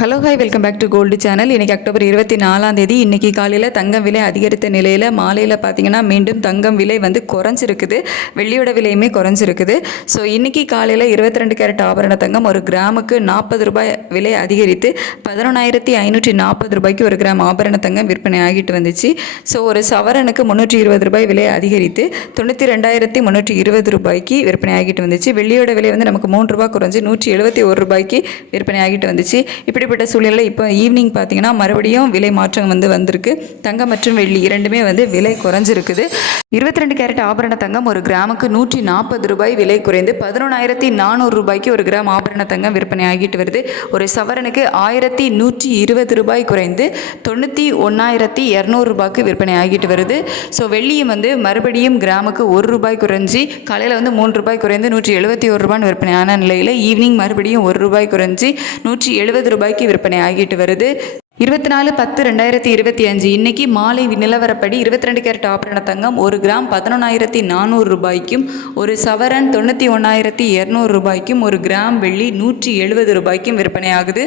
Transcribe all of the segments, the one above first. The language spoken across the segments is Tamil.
Hello hi welcome back to gold channel. இன்றைக்கி அக்டோபர் 24 இன்றைக்கி காலையில் தங்கம் விலை அதிகரித்த நிலையில் மாலையில் பார்த்திங்கன்னா மீண்டும் தங்கம் விலை வந்து குறைஞ்சிருக்குது. வெள்ளியோட விலையுமே குறைஞ்சிருக்குது. ஸோ இன்றைக்கி காலையில் 22 கேரட் ஆபரண தங்கம் ஒரு கிராமுக்கு 40 ரூபாய் விலை அதிகரித்து 11,540 ரூபாய்க்கு ஒரு கிராம் ஆபரண தங்கம் விற்பனை ஆகிட்டு வந்துச்சு. ஸோ ஒரு சவரனுக்கு 320 ரூபாய் விலை அதிகரித்து 92,320 ரூபாய்க்கு விற்பனை ஆகிட்டு வந்துச்சு. வெள்ளியோட விலை வந்து நமக்கு 3 ரூபாய் குறைஞ்சி 171 ரூபாய்க்கு விற்பனை ஆகிட்டு வந்துச்சு. இப்படிப்பட்ட சூழ்நிலை இப்போ ஈவினிங் பார்த்தீங்கன்னா மறுபடியும் விலை மாற்றம் வந்திருக்கு. தங்கம் மற்றும் வெள்ளி இரண்டுமே வந்து விலை குறைஞ்சிருக்குது. 22 கேரட் ஆபரண தங்கம் ஒரு கிராமுக்கு 140 ரூபாய் விலை குறைந்து 11,400 ரூபாய்க்கு ஒரு கிராம் ஆபரண தங்கம் விற்பனை ஆகிட்டு வருது. ஒரு சவரனுக்கு 1,120 ரூபாய் குறைந்து 91,200 ரூபாய்க்கு விற்பனை ஆகிட்டு வருது. ஸோ வெள்ளியும் வந்து மறுபடியும் கிராமுக்கு 1 ரூபாய் குறைஞ்சி காலையில் வந்து 3 ரூபாய் குறைந்து 171 ரூபான்னு விற்பனையான நிலையில் ஈவினிங் மறுபடியும் 1 ரூபாய் குறைஞ்சி 170 ரூபாய்க்கு விற்பனை ஆகிட்டு வருது. 24/10/2025 இன்னைக்கு மாலை நிலவரப்படி 22 கேரட் ஆபரண தங்கம் ஒரு கிராம் 11,400 ரூபாய்க்கும் ஒரு சவரன் 91,200 ரூபாய்க்கும் ஒரு கிராம் வெள்ளி 170 ரூபாய்க்கும் விற்பனை ஆகுது.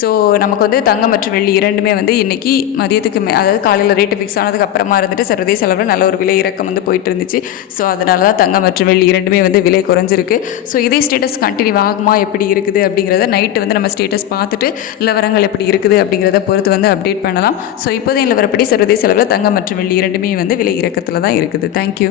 ஸோ நமக்கு வந்து தங்கம் மற்றும் வெள்ளி இரண்டுமே வந்து இன்னைக்கு மதியத்துக்கு அதாவது காலையில் ரேட்டு ஃபிக்ஸ் ஆனதுக்கு அப்புறமா இருந்துட்டு சர்வதேச அளவில் நல்ல ஒரு விலை இறக்கம் வந்து போயிட்டு இருந்துச்சு. ஸோ அதனால தான் தங்கம் மற்றும் வெள்ளி இரண்டுமே வந்து விலை குறைஞ்சிருக்கு. ஸோ இதே ஸ்டேட்டஸ் கண்டினியூ ஆகுமா எப்படி இருக்குது அப்படிங்கிறத நைட்டு வந்து நம்ம ஸ்டேட்டஸ் பார்த்துட்டு நிலவரங்கள் எப்படி இருக்குது அப்படிங்கிறத பொறுத்து வந்து அப்டேட் பண்ணலாம். ஸோ இப்போதைய நிலவரப்படி சர்வதேச அளவில் தங்கம் மற்றும் வெள்ளி இரண்டுமே வந்து விலை இறக்கத்தில் தான் இருக்குது. தேங்க்யூ.